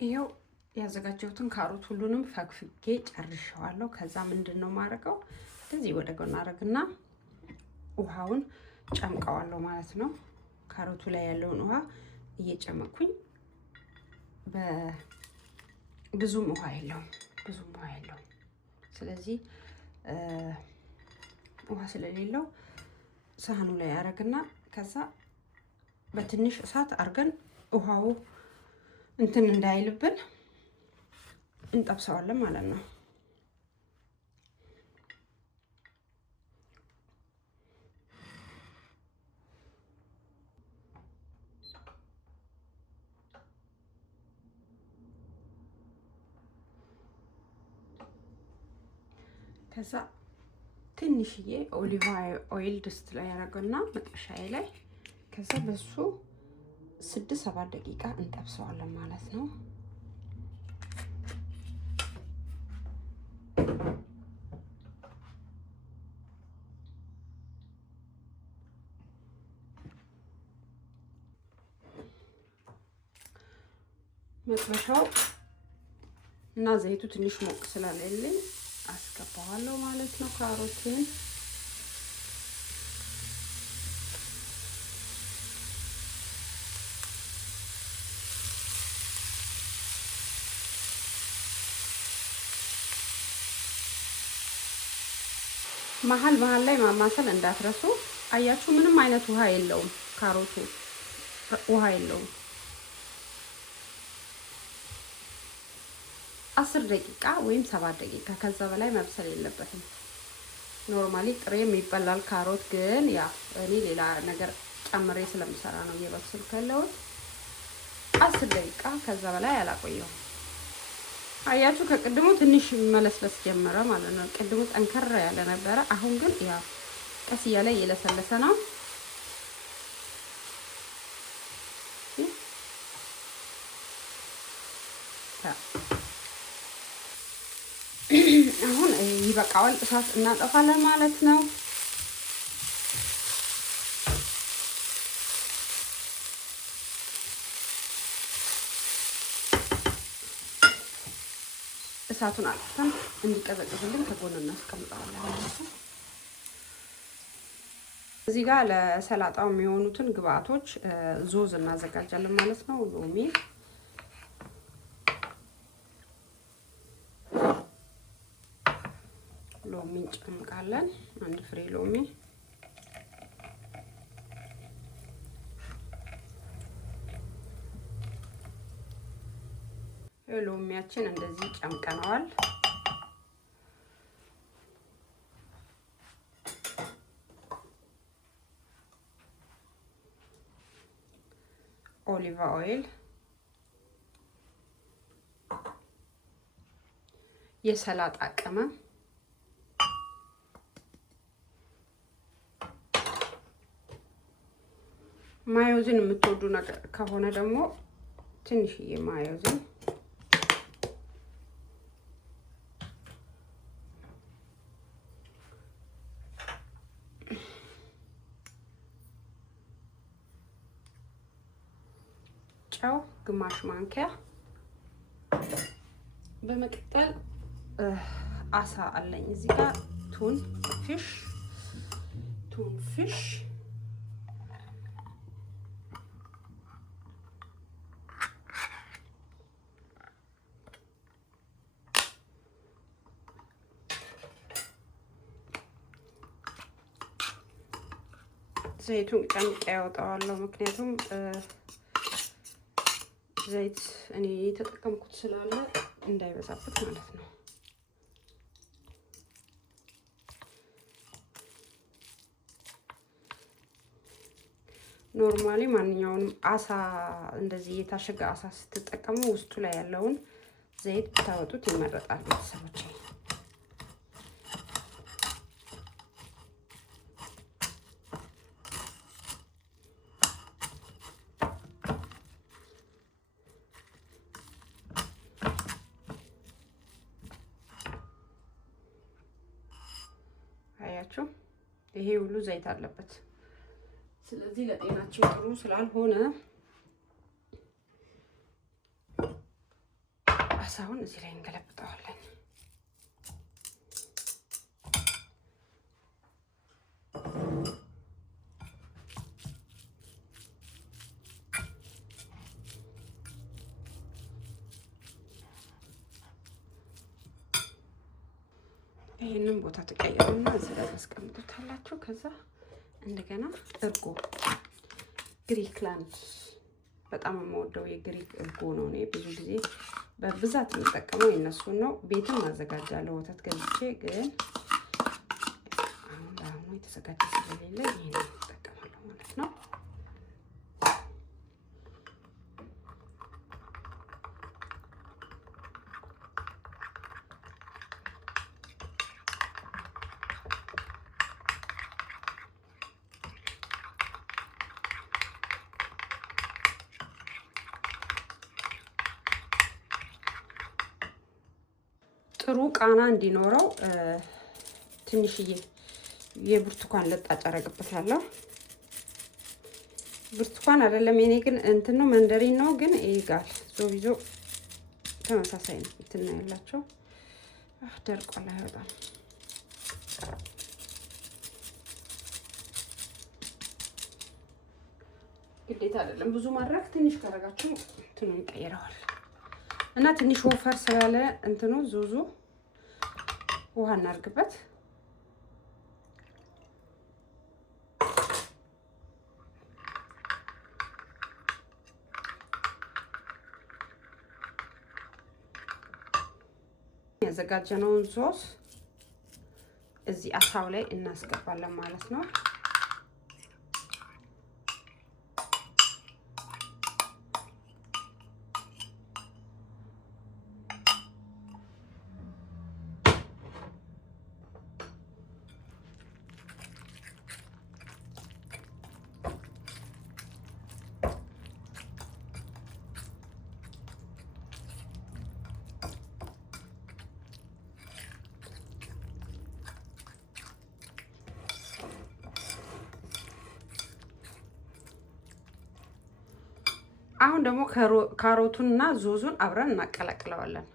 ይሄው ያዘጋጀሁትን ካሮት ሁሉንም ፈግፍጌ ጨርሻለሁ። ከዛ ምንድነው ማረገው እንደዚህ ወደ ጎን አረግና ውሃውን ጨምቀዋለሁ ማለት ነው። ካሮቱ ላይ ያለውን ውሃ እየጨመኩኝ ብዙም ውሃ የለውም። ስለዚህ ውሃ ስለሌለው ሳህኑ ላይ አረግና ከዛ በትንሽ እሳት አርገን ውሃው እንትን እንዳይልብን እንጠብሰዋለን ማለት ነው። ከዛ ትንሽዬ ኦሊቭ ኦይል ድስት ላይ ያረገውና መጥበሻዬ ላይ ከዛ በሱ 6-7 ደቂቃ እንጠብሰዋለን ማለት ነው። መጥበሻው እና ዘይቱ ትንሽ ሞቅ ስላለልኝ አስገባዋለሁ ማለት ነው ካሮቱን። መሀል ላይ ማማሰል እንዳትረሱ። አያችሁ ምንም አይነት ውሃ የለውም ካሮቱ ውሃ የለውም። 10 ደቂቃ ወይም 7 ደቂቃ ከዛ በላይ መብሰል የለበትም። ኖርማሊ ጥሬም ይበላል ካሮት፣ ግን ያ እኔ ሌላ ነገር ጨምሬ ስለምሰራ ነው እየበሰልኩ ያለሁት። 10 ደቂቃ ከዛ በላይ አላቆየው። አያችሁ ከቅድሙ ትንሽ መለስለስ ጀመረ ማለት ነው። ቅድሙ ጠንከር ያለ ነበረ፣ አሁን ግን ያ ቀስ እያለ እየለሰለሰ ነው። አሁን ይበቃዋል። እሳት እናጠፋለን ማለት ነው። እሳቱን አጥፍተን እንዲቀዘቅዝልን ከጎን እናስቀምጠዋለን ማለት ነው። እዚህ ጋር ለሰላጣው የሚሆኑትን ግብአቶች ዞዝ እናዘጋጃለን ማለት ነው። ሎሚ እንጨምቃለን። 1 ፍሬ ሎሚ፣ ሎሚያችን እንደዚህ ጨምቀነዋል። ኦሊቭ ኦይል፣ የሰላጣ ቅመም፣ ማዮዝን የምትወዱ ነገር ከሆነ ደግሞ ትንሽዬ ማዮዝን፣ ጨው ግማሽ ማንኪያ። በመቀጠል አሳ አለኝ እዚህ ጋር ቱን ፊሽ ዘይቱን ጨምቄ ያወጣዋለሁ። ምክንያቱም ዘይት እኔ የተጠቀምኩት ስላለ እንዳይበዛበት ማለት ነው። ኖርማሊ ማንኛውንም አሳ እንደዚህ የታሸገ አሳ ስትጠቀሙ ውስጡ ላይ ያለውን ዘይት ብታወጡት ይመረጣል ቤተሰቦቼ። አያችሁ ይሄ ሁሉ ዘይት አለበት። ስለዚህ ለጤናችን ጥሩ ስላልሆነ አሳውን እዚህ ላይ እንገለብጠዋለን። ይሄንን ቦታ ተቀይሩና እዚህ ላይ ታስቀምጡታላችሁ። ከዛ እንደገና እርጎ ግሪክላንድ በጣም የምወደው የግሪክ እርጎ ነው። እኔ ብዙ ጊዜ በብዛት የምጠቀመው የነሱን ነው። ቤትም አዘጋጃለሁ ወተት ገዝቼ፣ ግን አሁን ለአሁኑ የተዘጋጀ ስለሌለ ይሄንን እጠቀማለሁ ማለት ነው። ጥሩ ቃና እንዲኖረው ትንሽዬ የብርቱካን ልጣጭ አደርግበታለሁ። ብርቱካን አይደለም የኔ ግን እንትን ነው፣ መንደሪን ነው። ግን ይጋል ዞቢዞ ተመሳሳይ ነው። እንትን ነው ያላቸው። ደርቋል፣ አይወጣም። ግዴታ አይደለም ብዙ ማድረግ። ትንሽ ካረጋችሁ እንትኑን ይቀይረዋል። እና ትንሽ ወፈር ስላለ እንትኑ ዙዙ ውሃ እናርግበት። ያዘጋጀነውን ሶስ እዚህ አሳው ላይ እናስገባለን ማለት ነው። አሁን ደግሞ ካሮቱንና ዙዙን አብረን እናቀላቅለዋለን።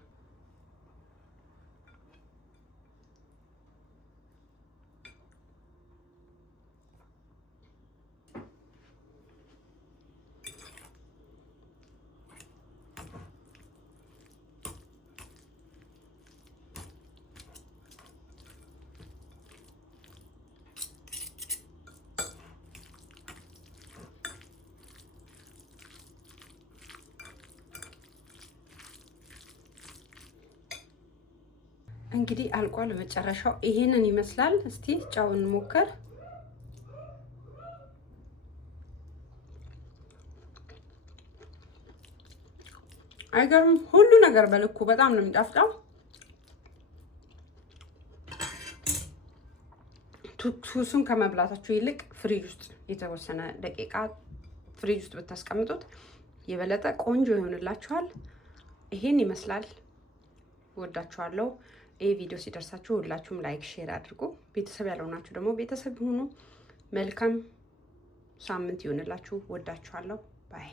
እንግዲህ አልቋል። መጨረሻው ይሄንን ይመስላል። እስቲ ጫውን ሞከር። አይገርም? ሁሉ ነገር በልኩ በጣም ነው የሚጣፍጠው። ቱቱሱን ከመብላታችሁ ይልቅ ፍሪጅ ውስጥ የተወሰነ ደቂቃ ፍሪጅ ውስጥ ብታስቀምጡት የበለጠ ቆንጆ ይሆንላችኋል። ይሄን ይመስላል። ወዳችኋለሁ። ይህ ቪዲዮ ሲደርሳችሁ ሁላችሁም ላይክ፣ ሼር አድርጉ። ቤተሰብ ያልሆናችሁ ደግሞ ቤተሰብ ሁኑ። መልካም ሳምንት ይሆንላችሁ። ወዳችኋለሁ። ባይ